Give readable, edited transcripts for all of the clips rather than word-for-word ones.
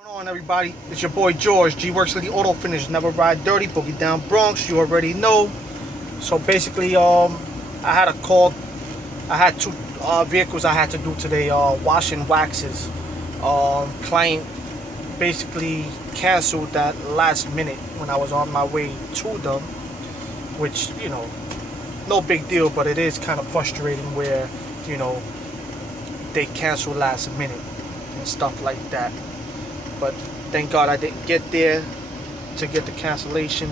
What's going on, everybody? It's your boy George. G Works City Auto Finish. Never ride dirty. Boogie down Bronx. You already know. So basically, I had a call. I had two vehicles I had to do today. Washing waxes. Client basically canceled that last minute when I was on my way to them, which no big deal, but it is kind of frustrating where they cancel last minute and stuff like that. But thank God I didn't get there to get the cancellation,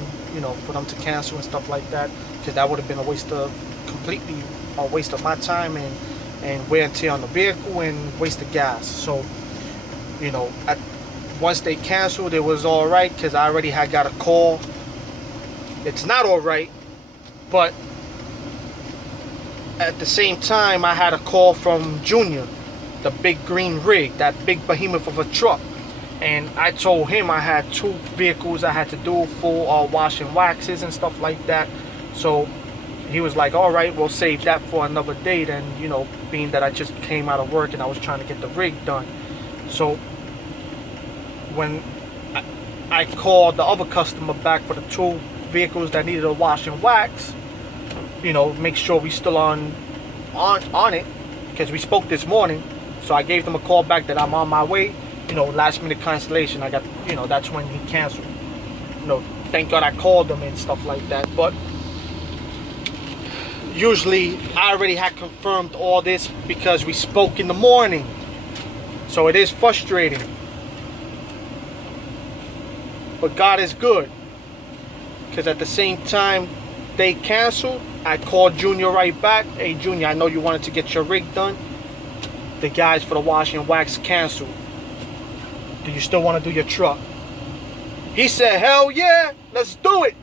for them to cancel and stuff like that, because that would have been completely a waste of my time and wear and tear on the vehicle and waste of gas. So, once they canceled, it was all right because I already had got a call. It's not all right, but at the same time, I had a call from Junior, the big green rig, that big behemoth of a truck. And I told him I had two vehicles I had to do full washing waxes and stuff like that. So he was like, all right, we'll save that for another day then, being that I just came out of work and I was trying to get the rig done. So when I called the other customer back for the two vehicles that needed a wash and wax, make sure we still on it, because we spoke this morning. So I gave them a call back that I'm on my way. Last minute cancellation. I got, that's when he canceled. Thank God I called them and stuff like that. But usually I already had confirmed all this because we spoke in the morning. So it is frustrating. But God is good. Because at the same time they canceled, I called Junior right back. Hey Junior, I know you wanted to get your rig done. The guys for the wash and wax canceled. Do you still want to do your truck? He said, hell yeah, let's do it.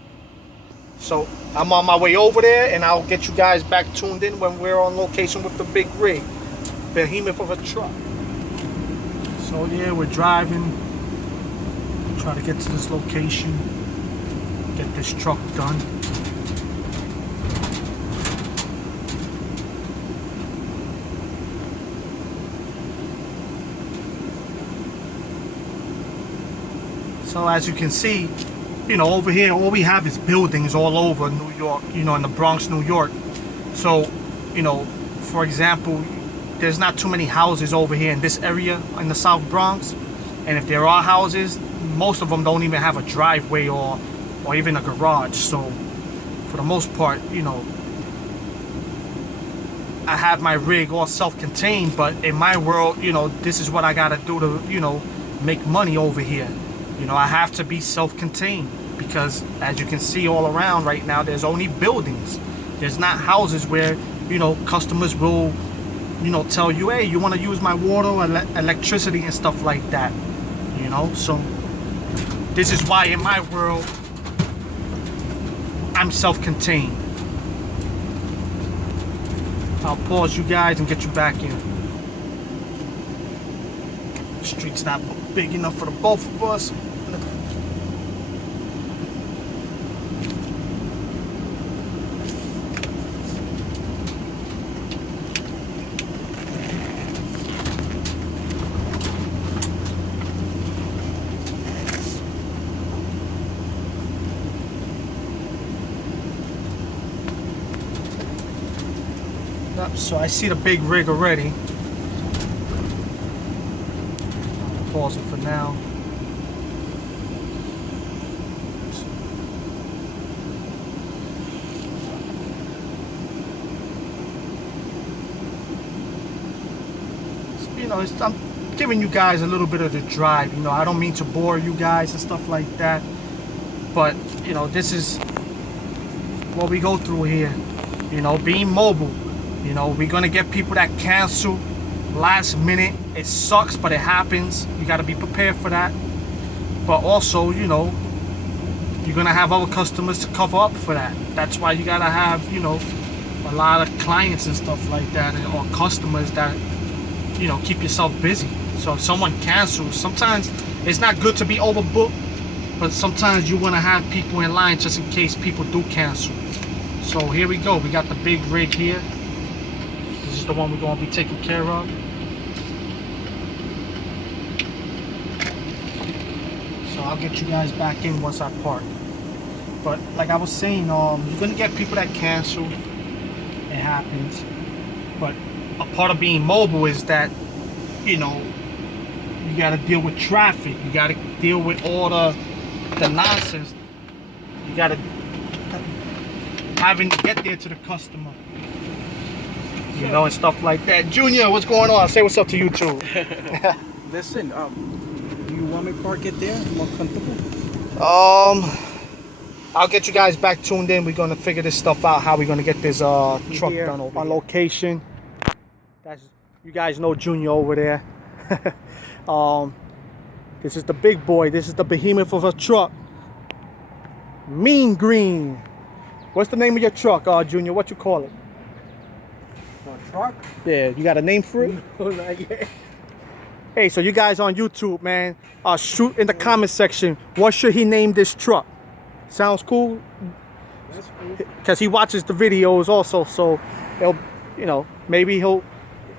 So I'm on my way over there, and I'll get you guys back tuned in when we're on location with the big rig, behemoth of a truck. So yeah, we're driving, try to get to this location, get this truck done. So as you can see, over here, all we have is buildings all over New York, in the Bronx, New York. So, for example, there's not too many houses over here in this area in the South Bronx. And if there are houses, most of them don't even have a driveway or even a garage. So for the most part, I have my rig all self-contained, but in my world, this is what I gotta do to, make money over here. I have to be self-contained because, as you can see all around right now, there's only buildings. There's not houses where, customers will, tell you, hey, you want to use my water or electricity and stuff like that. So this is why in my world, I'm self-contained. I'll pause you guys and get you back in. The street's not big enough for the both of us. So I see the big rig already. Pause it for now. So, I'm giving you guys a little bit of the drive. I don't mean to bore you guys and stuff like that, but this is what we go through here. Being mobile. We're gonna get people that cancel last minute. It sucks, but it happens. You got to be prepared for that. But also, you're gonna have other customers to cover up for that. That's why you gotta have, a lot of clients and stuff like that, or customers that, keep yourself busy. So if someone cancels, sometimes it's not good to be overbooked, but sometimes you want to have people in line just in case people do cancel. So here we go. We got the big rig here. This is the one we're going to be taking care of. I'll get you guys back in once I park. But like I was saying, you're gonna get people that cancel. It happens. But a part of being mobile is that, you know, you gotta deal with traffic. You gotta deal with all the nonsense. You gotta having to get there to the customer. You know, and stuff like that. Junior, what's going on? Say what's up to you too. Listen, do you want me to park it there? More comfortable? I'll get you guys back tuned in. We're gonna figure this stuff out. How we're gonna get this truck Here, done over on location. That's, you guys know Junior over there. This is the big boy. This is the behemoth of a truck. Mean Green. What's the name of your truck, Junior? What you call it? A truck? Yeah, you got a name for it? No, not yet. Hey, so you guys on YouTube, man, shoot in the comment section. What should he name this truck? Sounds cool? That's cool. Because he watches the videos also, so he'll, you know, maybe he'll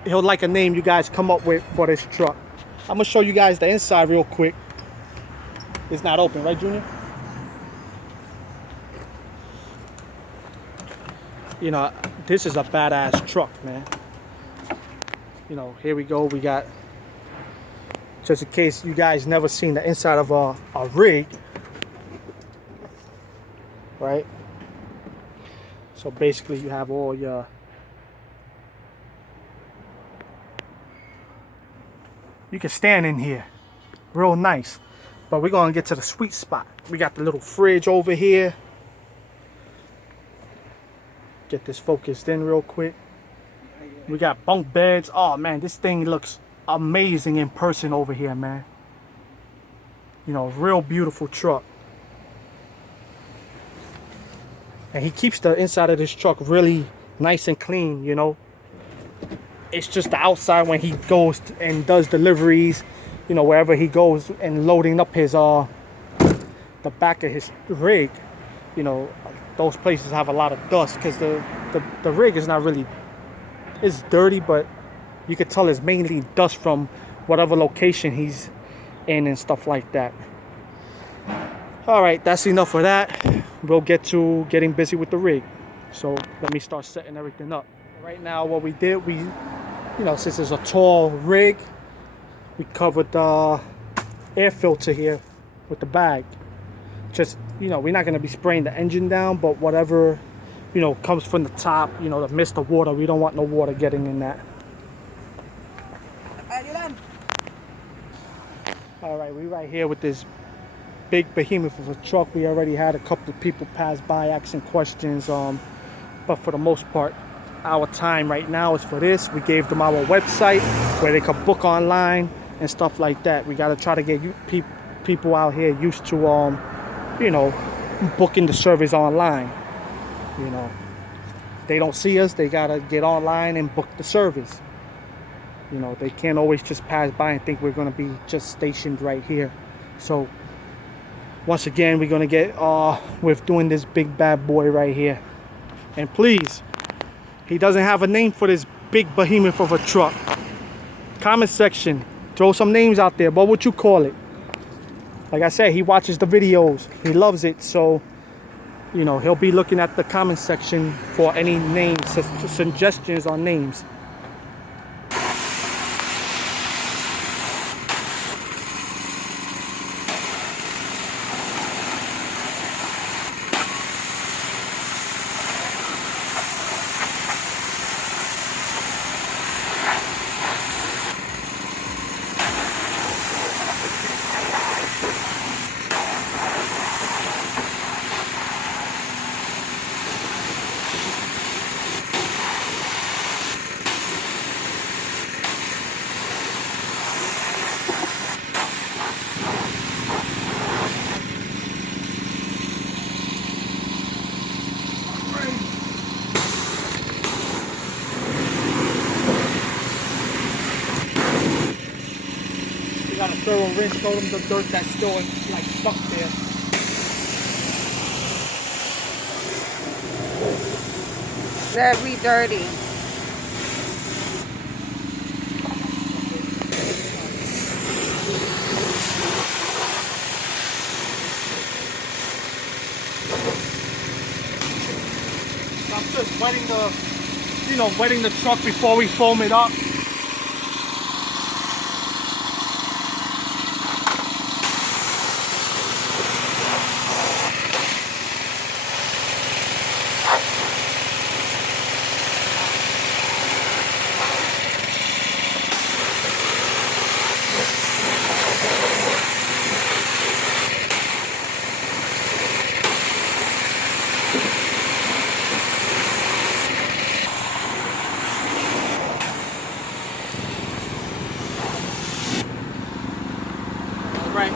like a name you guys come up with for this truck. I'm gonna show you guys the inside real quick. It's not open, right, Junior? You know, this is a badass truck, man. You know, here we go. We got, just in case you guys never seen the inside of a rig, right? So basically you have all your, you can stand in here real nice. But we're gonna get to the sweet spot. We got the little fridge over here. Get this focused in real quick. We got bunk beds. Oh man, this thing looks amazing in person over here, man. You know, real beautiful truck. And he keeps the inside of this truck really nice and clean, you know. It's just the outside when he goes and does deliveries, you know, wherever he goes and loading up his the back of his rig, you know, those places have a lot of dust because the rig is not really, it's dirty, but you could tell it's mainly dust from whatever location he's in and stuff like that. All right, that's enough of that. We'll get to getting busy with the rig. So let me start setting everything up. Right now, what we did, you know, since it's a tall rig, we covered the air filter here with the bag. Just, you know, we're not going to be spraying the engine down, but whatever, you know, comes from the top, you know, the mist of water, we don't want no water getting in that. All right, we right here with this big behemoth of a truck. We already had a couple of people pass by asking questions, but for the most part, our time right now is for this. We gave them our website where they could book online and stuff like that. We got to try to get people out here used to, you know, booking the service online. You know, they don't see us, they got to get online and book the service. You know, they can't always just pass by and think we're going to be just stationed right here. So once again, we're going to get with doing this big bad boy right here. And please, he doesn't have a name for this big behemoth of a truck. Comment section, throw some names out there. What would you call it? Like I said, he watches the videos. He loves it. So, you know, he'll be looking at the comment section for any names, suggestions on names. You gotta thorough rinse all of the dirt that's still like stuck there. Very dirty. you know, wetting the truck before we foam it up. Right.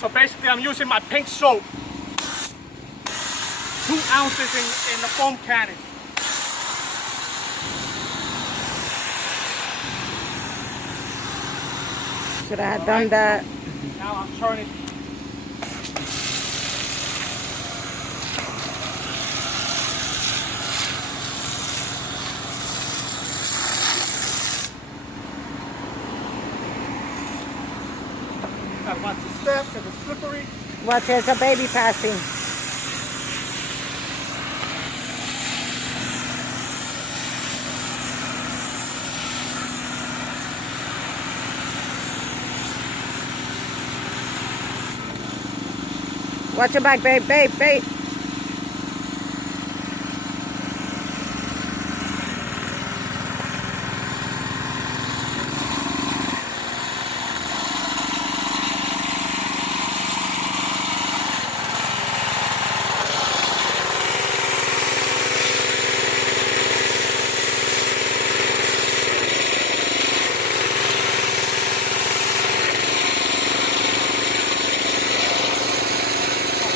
So basically I'm using my pink soap. 2 ounces in the foam cannon. Should I have done that? Now I'm turning. Gotta watch the step because it's slippery. Watch, there's a baby passing. Watch your back, babe, babe, babe.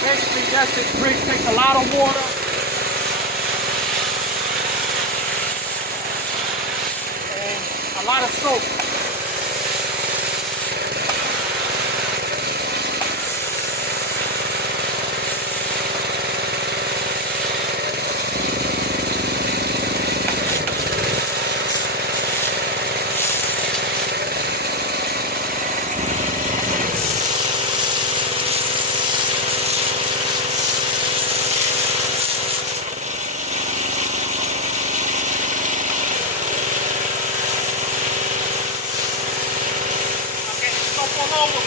Basically, yes, this rig takes a lot of water. And a lot of soap. All over.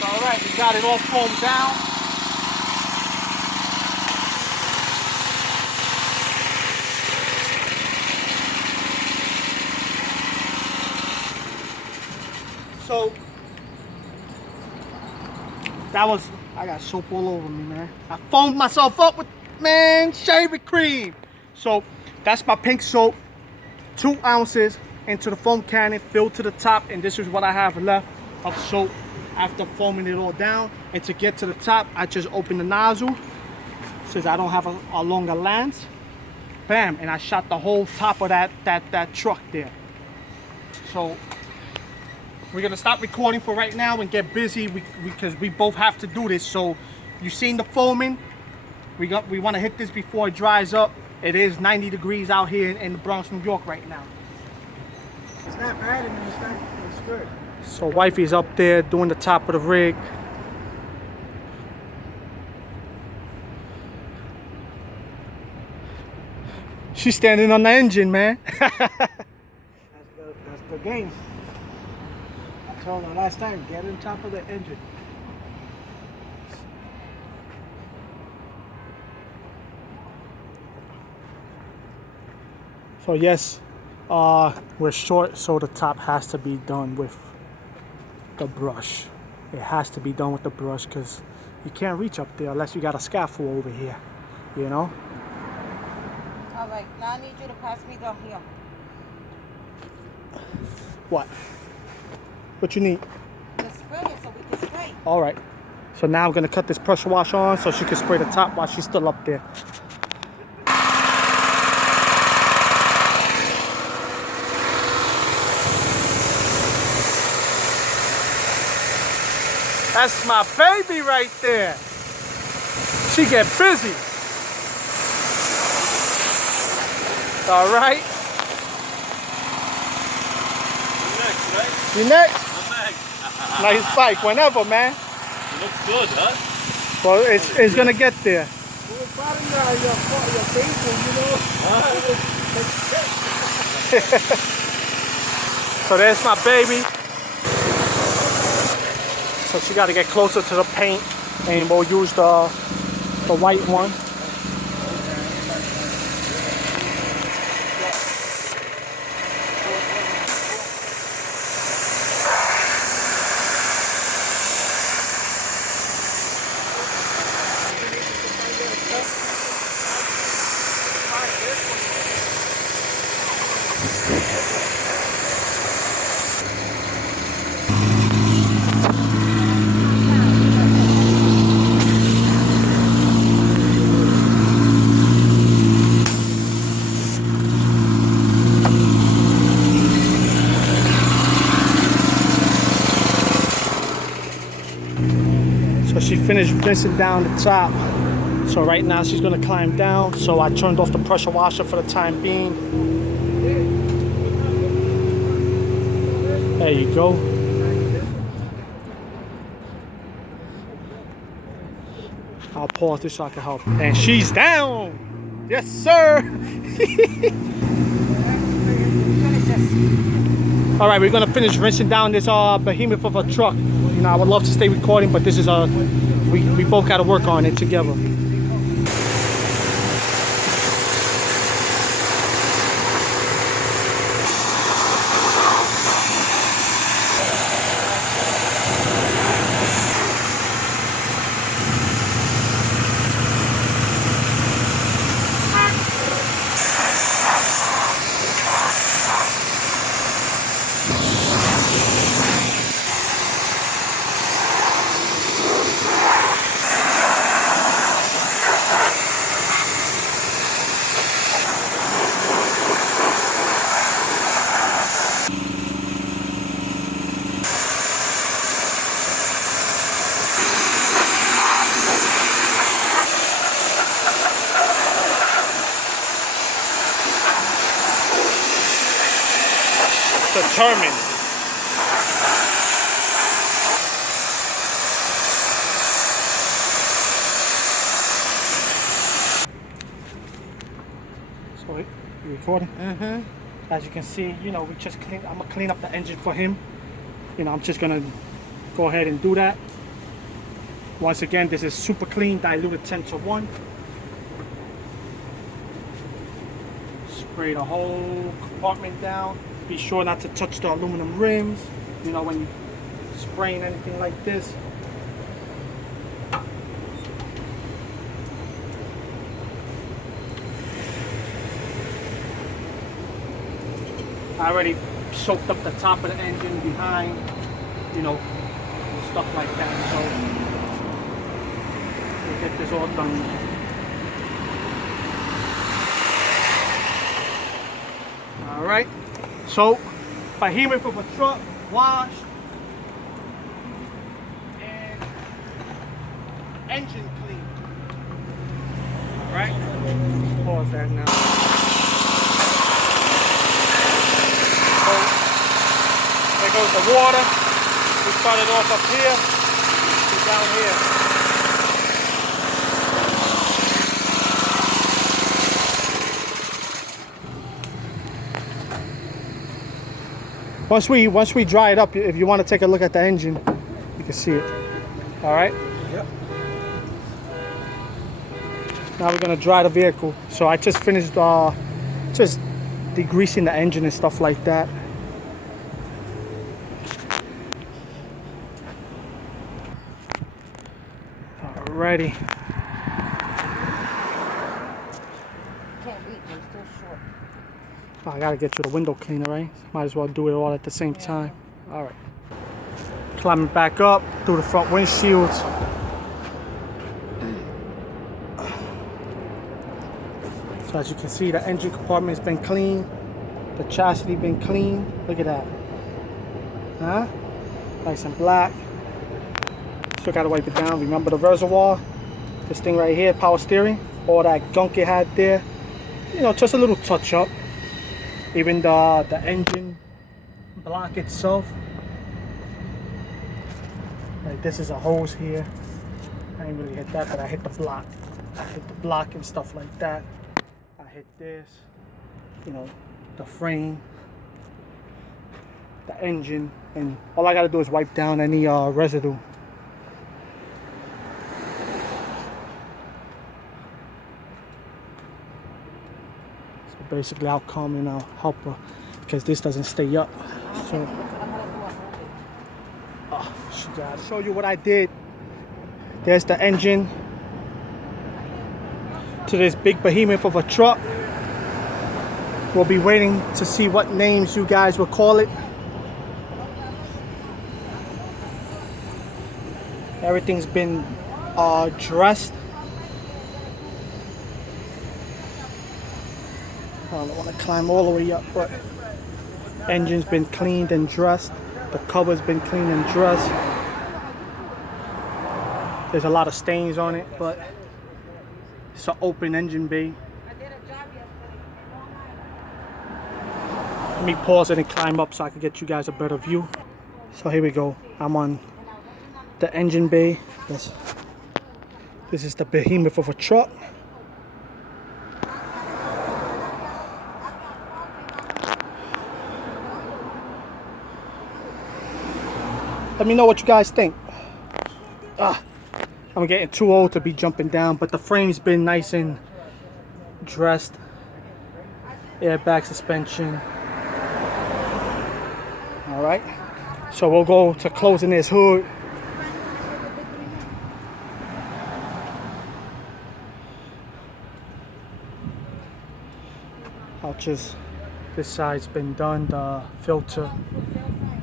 All right, we got it all foamed down. So that was, I got soap all over me, man. I foamed myself up with, man, shaving cream. So that's my pink soap, 2 ounces. into the foam cannon, filled to the top, and this is what I have left of soap after foaming it all down. And to get to the top, I just open the nozzle since I don't have a longer lance. Bam, and I shot the whole top of that truck there. So we're gonna stop recording for right now and get busy because we both have to do this. So you seen the foaming. We want to hit this before it dries up. It is 90 degrees out here in the Bronx, New York right now. It's not bad and it's good. So wifey's up there doing the top of the rig. She's standing on the engine, man. That's the game. I told her last time, get on top of the engine. So yes, we're short, so the top has to be done with the brush. It has to be done with the brush because you can't reach up there unless you got a scaffold over here, you know? All right, now I need you to pass me down here. What? What you need? The spray so we can spray. All right. So now I'm gonna cut this pressure wash on so she can spray the top while she's still up there. That's my baby right there. She get busy. All right. You're next, right? You next? I'm next. Nice bike, whenever, man. You look good, huh? Well, it's gonna get there. Well, pardon your people, So there's my baby. So she got to get closer to the paint, and we'll use the white one. So she finished rinsing down the top. So right now she's gonna climb down. So I turned off the pressure washer for the time being. There you go. I'll pause this so I can help. And she's down. Yes, sir. All right, we're gonna finish rinsing down this behemoth of a truck. You know, I would love to stay recording, but this is we both got to work on it together. Determined. So, you recording? Mm-hmm. As you can see, you know, I'm gonna clean up the engine for him. You know, I'm just gonna go ahead and do that. Once again, this is super clean, diluted 10-to-1. Spray the whole compartment down. Be sure not to touch the aluminum rims, you know, when you're spraying anything like this. I already soaked up the top of the engine behind, you know, stuff like that. So we'll get this all done. All right, so Behemoth of a truck, washed, and engine clean. All right, pause that now. So there goes the water. We started off up here to down here. Once we dry it up, if you want to take a look at the engine, you can see it. All right. Yep. Now we're gonna dry the vehicle. So I just finished just degreasing the engine and stuff like that. Alrighty. Can't reach, I'm still short. Oh, I gotta get you the window cleaner, right? Might as well do it all at the same time. All right. Climbing back up through the front windshields. So as you can see, the engine compartment's been clean. The chassis been clean. Look at that. Huh? Nice and black. Still gotta wipe it down. Remember the reservoir? This thing right here, power steering. All that gunk it had there. You know, just a little touch up. Even the engine block itself. Like this is a hose here. I didn't really hit that, but I hit the block. I hit the block and stuff like that. I hit this, you know, the frame, the engine, and all I gotta do is wipe down any residue. So basically I'll come and I'll help her because this doesn't stay up. So she got it. Show you what I did. There's the engine to this big behemoth of a truck. We'll be waiting to see what names you guys will call it. Everything's been dressed. I don't want to climb all the way up, but engine's been cleaned and dressed. The cover's been cleaned and dressed. There's a lot of stains on it, but it's an open engine bay. Let me pause it and climb up so I can get you guys a better view. So here we go. I'm on the engine bay. This is the behemoth of a truck. Let me know what you guys think. I'm getting too old to be jumping down, but the frame's been nice and dressed. Airbag suspension. All right, so we'll go to closing this hood. This side's been done, the filter.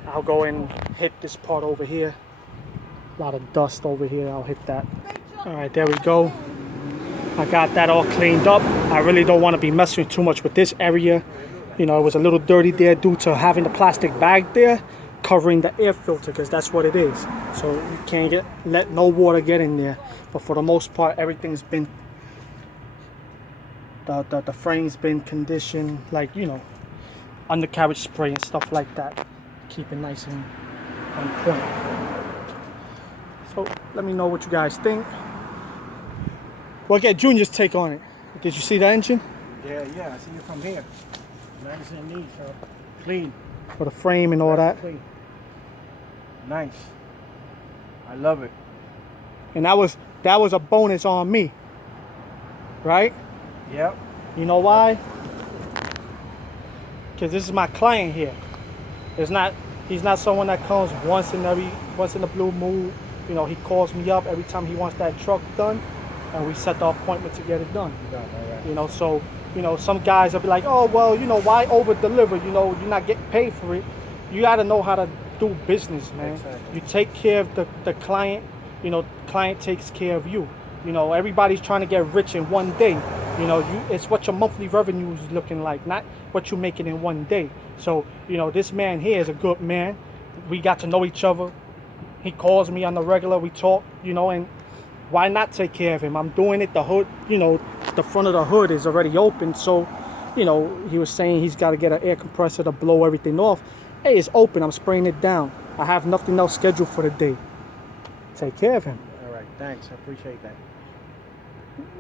I'll go and hit this part over here. A lot of dust over here, I'll hit that. All right, there we go. I got that all cleaned up. I really don't want to be messing too much with this area. You know, it was a little dirty there due to having the plastic bag there covering the air filter, because that's what it is. So you can't let no water get in there. But for the most part, everything's been, the frame's been conditioned, like, you know, undercarriage spray and stuff like that. Keep it nice and on point. So let me know what you guys think. We'll get Junior's take on it. Did you see the engine? Yeah, I see it from here. Nice and neat, so clean. For the frame and all that. Clean. Nice. I love it. And that was a bonus on me. Right? Yep. You know why? Because this is my client here. He's not someone that comes once in the blue moon. You know, he calls me up every time he wants that truck done, and we set the appointment to get it done. All right. You know, so You know, some guys will be like, oh, well, you know, why over deliver? You know, you're not getting paid for it. You got to know how to do business, man. Exactly. You take care of the client, you know, client takes care of you. You know, everybody's trying to get rich in one day. You know, it's what your monthly revenue is looking like, not what you're making in one day. So, you know, this man here is a good man. We got to know each other. He calls me on the regular, we talk, you know, and why not take care of him? I'm doing it. The hood, you know, the front of the hood is already open. So, you know, he was saying he's got to get an air compressor to blow everything off. Hey, it's open. I'm spraying it down. I have nothing else scheduled for the day. Take care of him. All right, thanks. I appreciate that.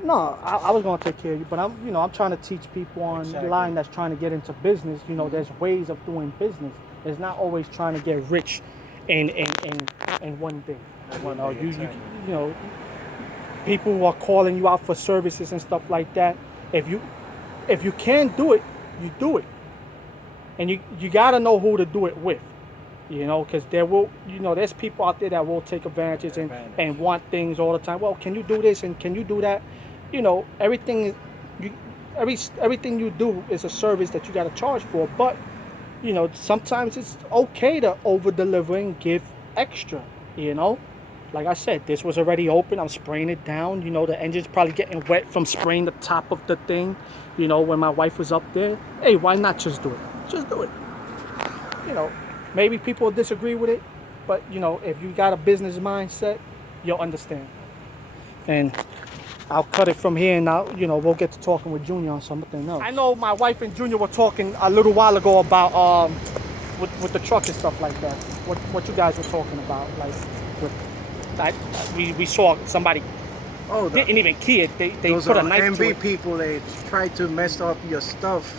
No, I was going to take care of you, but I'm trying to teach people online that's trying to get into business. You know, there's ways of doing business. It's not always trying to get rich in one day. You know, you know, people who are calling you out for services and stuff like that. If you can't do it, you do it, and you gotta know who to do it with. You know, because there's people out there that will take advantage and want things all the time. Well, can you do this and can you do that? You know, everything you do is a service that you got to charge for. But you know, sometimes it's okay to over deliver and give extra. You know, like I said, this was already open. I'm spraying it down. You know, the engine's probably getting wet from spraying the top of the thing. You know, when my wife was up there, hey, why not just do it? Just do it. You know. Maybe people disagree with it, but you know, if you got a business mindset, you'll understand. And I'll cut it from here, and now we'll get to talking with Junior on something else. I know my wife and Junior were talking a little while ago about with the truck and stuff like that. What you guys were talking about, like with that we saw somebody. Oh, didn't even key it. They those put a are knife to MV it. people. They try to mess up your stuff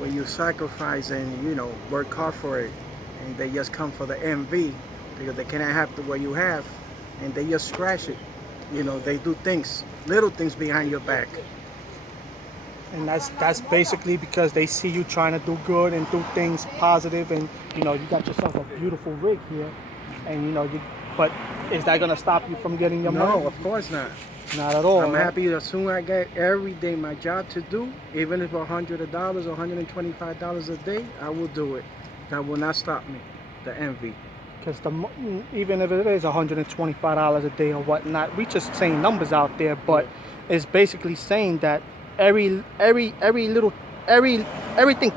when you sacrifice and work hard for it. And they just come for the MV because they cannot have the way you have, and they just scratch it. You know, they do things, little things behind your back. And that's basically because they see you trying to do good and do things positive, and you got yourself a beautiful rig here, and but is that gonna stop you from getting your money? No, of course not. Not at all. I'm right? happy as soon as I get every day my job to do, even if $100 or $125 a day, I will do it. That will not stop me, the envy. Because even if it is $125 a day or whatnot, we just saying numbers out there, but it's basically saying that everything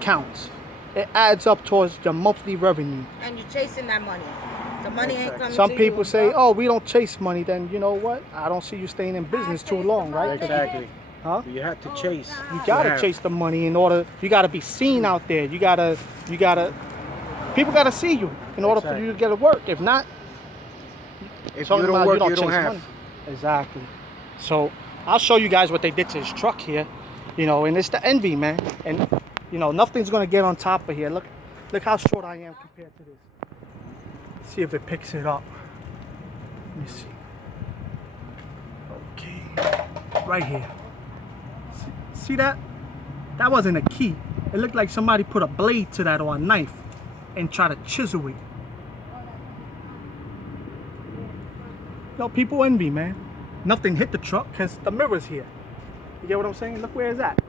counts. It adds up towards your monthly revenue. And you're chasing that money. The money ain't coming. Some people say, "Oh, we don't chase money." Then you know what? I don't see you staying in business too long, right? Exactly. Huh? You have to chase. You gotta chase the money in order. You gotta be seen out there. You gotta. People gotta see you in order for you to get to work. If not, if you don't work, you don't have. Money. Exactly. So I'll show you guys what they did to his truck here. And it's the envy, man. And nothing's gonna get on top of here. Look how short I am compared to this. Let's see if it picks it up. Let me see. Okay, right here. See that? That wasn't a key. It looked like somebody put a blade to that or a knife and try to chisel it. People envy, man. Nothing hit the truck because the mirror's here. You get what I'm saying? Look where it's at.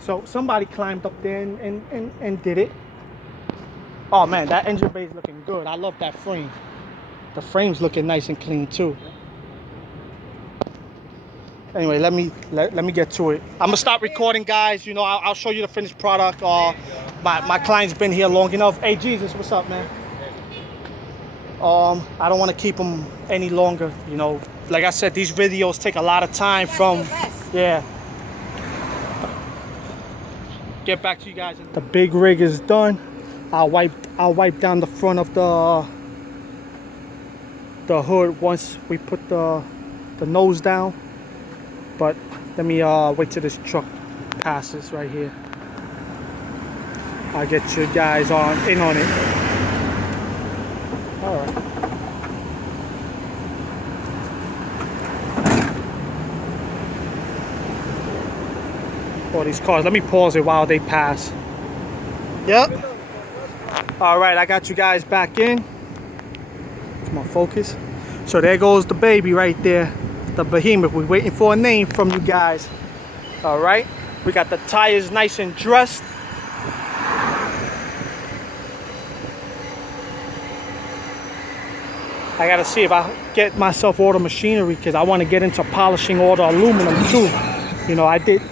So somebody climbed up there and did it. Oh man, that engine bay is looking good. I love that frame. The frame's looking nice and clean too. Anyway, let me get to it. I'm gonna stop recording, guys. I'll show you the finished product. My client's been here long enough. Hey, Jesus, what's up, man? I don't want to keep him any longer. Like I said, these videos take a lot of time from. Yeah. Get back to you guys. The big rig is done. I'll wipe down the front of the hood once we put the nose down. But let me wait till this truck passes right here. I'll get you guys in on it. All right. All these cars. Let me pause it while they pass. Yep. All right, I got you guys back in. Come on, focus. So there goes the baby right there. the Behemoth. We're waiting for a name from you guys. All right. We got the tires nice and dressed. I gotta see if I get myself all the machinery because I want to get into polishing all the aluminum too. You know, I did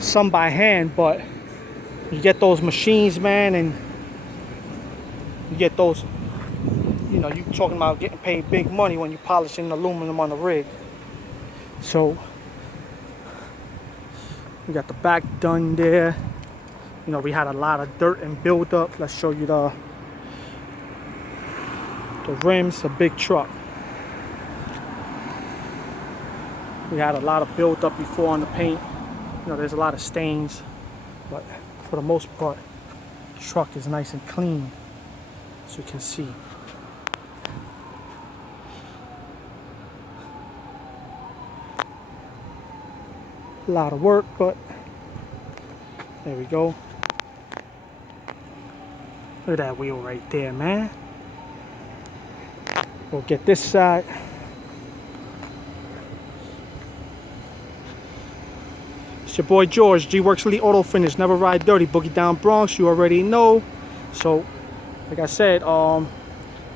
some by hand, but you get those machines, man, and you get those, you know, you talking about getting paid big money when you're polishing aluminum on the rig. So we got the back done there. You know, we had a lot of dirt and build up. Let's show you the rims, a big truck. We had a lot of build up before on the paint. You know, there's a lot of stains, but for the most part, the truck is nice and clean, as you can see. A lot of work, but there we go. Look at that wheel right there, man. We'll get this side. It's your boy George, G-Works Elite Auto Finish, never ride dirty, Boogie Down Bronx, you already know. So, like I said,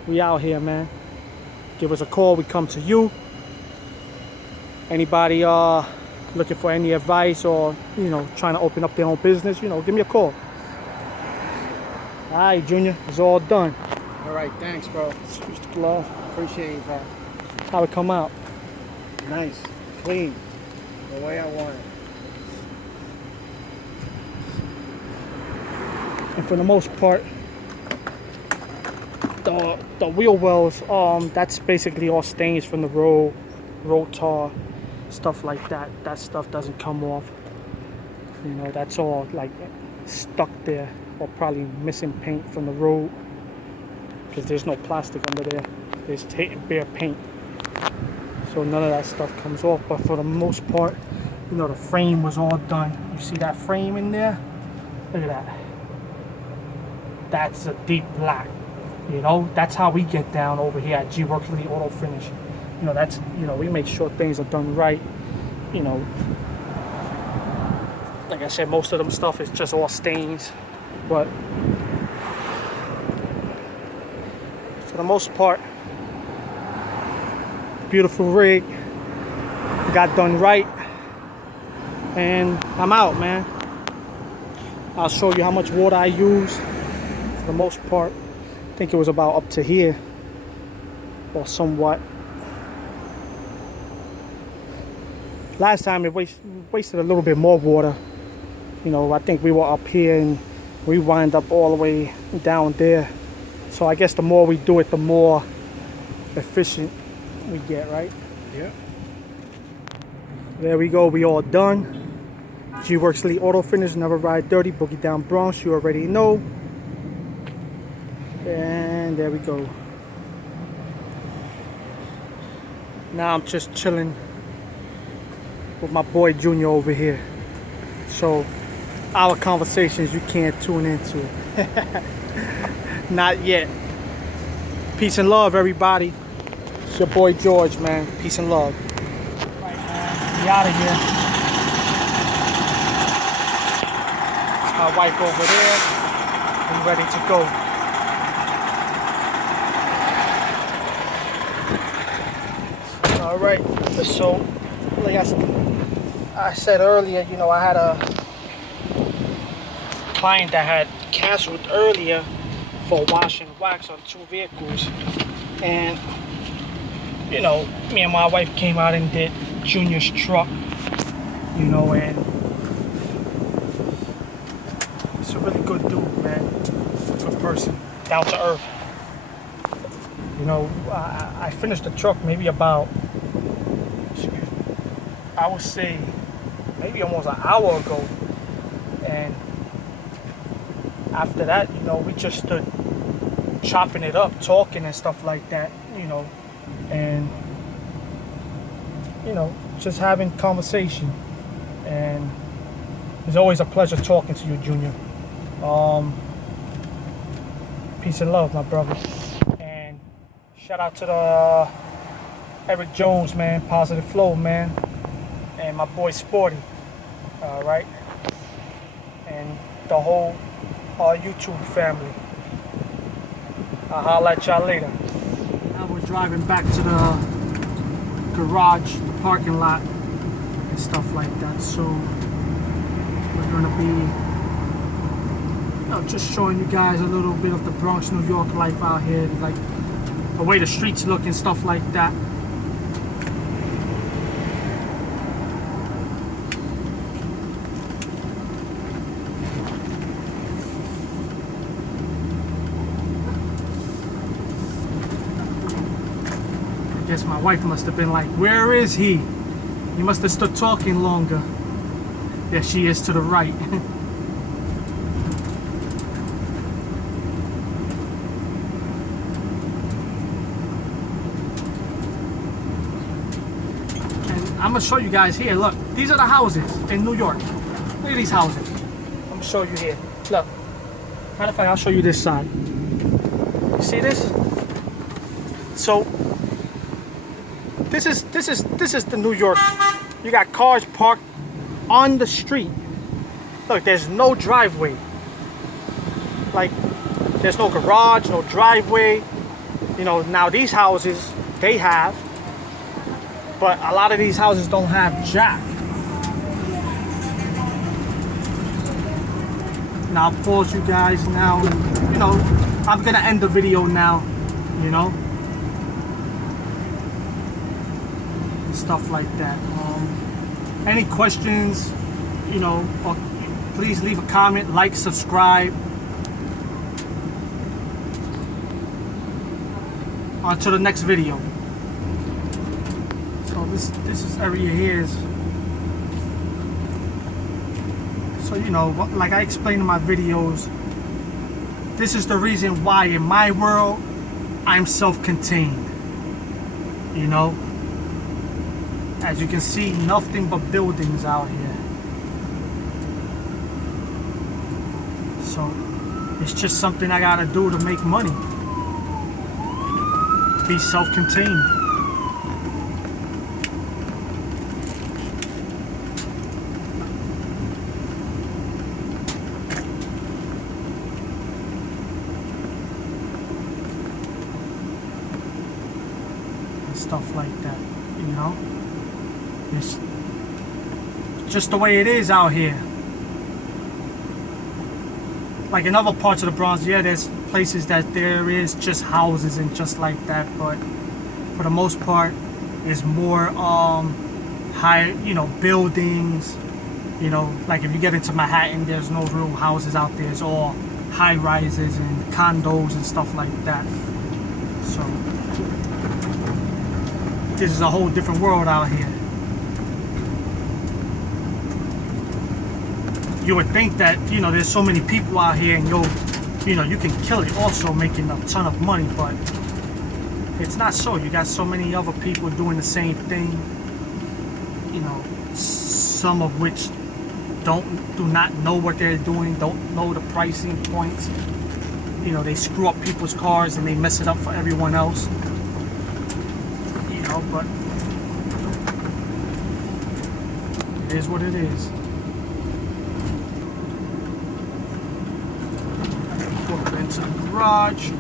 we out here, man. Give us a call, we come to you. Anybody looking for any advice or, you know, trying to open up their own business, you know, give me a call. All right, Junior, it's all done. All right, thanks, bro. Love. Appreciate it, bro. How it come out? Nice, clean, the way I want it. And for the most part, the wheel wells, that's basically all stains from the road tar, stuff like that. That stuff doesn't come off. You know, that's all like stuck there, or probably missing paint from the road, because there's no plastic under there. There's bare paint, so none of that stuff comes off. But for the most part, you know, the frame was all done. You see that frame in there? Look at that. That's a deep black. You know, that's how we get down over here at G-Works Elite Auto Finish. You know, that's, you know, we make sure things are done right. You know, like I said, most of them stuff is just all stains, but for the most part, beautiful rig, got done right, and I'm out, man. I'll show you how much water I used. For the most part, I think it was about up to here, or somewhat. Last time it wasted a little bit more water. You know, I think we were up here and we wind up all the way down there. So I guess the more we do it, the more efficient we get, right? Yeah. There we go, we all done. G-Works Elite Auto Finish, never ride dirty, Boogie Down Bronx, you already know. And there we go. Now I'm just chilling with my boy Junior over here. So our conversations you can't tune into. Not yet. Peace and love, everybody. It's your boy George, man. Peace and love. Right, man. We out of here. It's my wife over there. I'm ready to go. All right. So, like I said earlier, you know, I had a client that had canceled earlier for wash and wax on 2 vehicles, and you know, me and my wife came out and did Junior's truck, you know, and it's a really good dude, man, good person, down to earth. You know, I finished the truck maybe about, I would say maybe almost an hour ago, and after that, you know, we just stood chopping it up, talking and stuff like that, you know, and you know, just having conversation. And it's always a pleasure talking to you, Junior. Peace and love, my brother. And shout out to Eric Jones, man, Positive Flow, man, and my boy Sporty, all right, and the whole YouTube family. I'll holler at y'all later. Now we're driving back to the garage, the parking lot, and stuff like that. So we're gonna be, just showing you guys a little bit of the Bronx, New York life out here, like the way the streets look and stuff like that. I guess my wife must have been like, where is he? He must have stood talking longer. There she is to the right. I'm gonna show you guys here. Look, these are the houses in New York. Look at these houses. I'm gonna show you here. Look. Matter of fact, I'll show you this side. You see this? So this is the New York. You got cars parked on the street. Look, there's no driveway. Like, there's no garage, no driveway. You know, now these houses, they have. But a lot of these houses don't have jack. Now I'll pause you guys now. You know, I'm gonna end the video now. You know, and stuff like that. Any questions? You know, or please leave a comment, like, subscribe. On to the next video. So this area here is, so you know, like I explained in my videos, this is the reason why in my world I'm self-contained. You know, as you can see, nothing but buildings out here. So it's just something I gotta do to make money. Be self-contained. Stuff like that, you know. It's just the way it is out here. Like in other parts of the Bronx, yeah, there's places that there is just houses and just like that, but for the most part, it's more high, you know, buildings. You know, like if you get into Manhattan, there's no real houses out there. It's all high rises and condos and stuff like that. So this is a whole different world out here. You would think that, you know, there's so many people out here and you know, you can kill it also making a ton of money, but it's not so. You got so many other people doing the same thing, you know, some of which do not know what they're doing, don't know the pricing points. You know, they screw up people's cars and they mess it up for everyone else. But it is what it is. Go into the garage.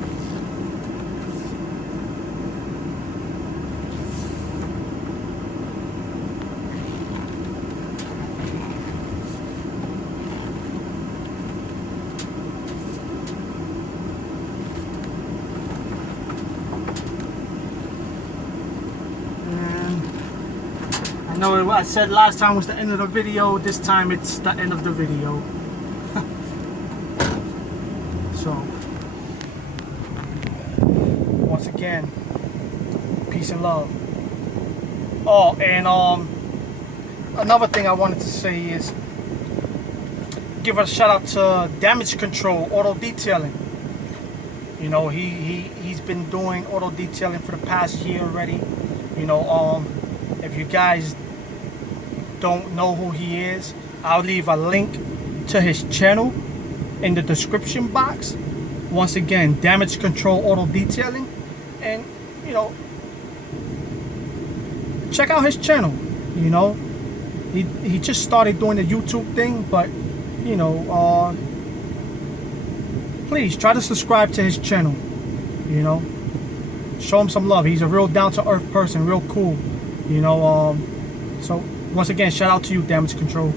I know what I said last time was the end of the video. This time it's the end of the video. So, once again, peace and love. Oh, and another thing I wanted to say is give a shout out to Damage Control Auto Detailing. You know, he's been doing auto detailing for the past year already. You know, if you guys don't know who he is, I'll leave a link to his channel in the description box. Once again, Damage Control Auto Detailing. And you know, check out his channel. You know, he just started doing the YouTube thing, but you know, please try to subscribe to his channel. You know, show him some love. He's a real down-to-earth person, real cool. You know, so once again, shout out to you, Damage Control.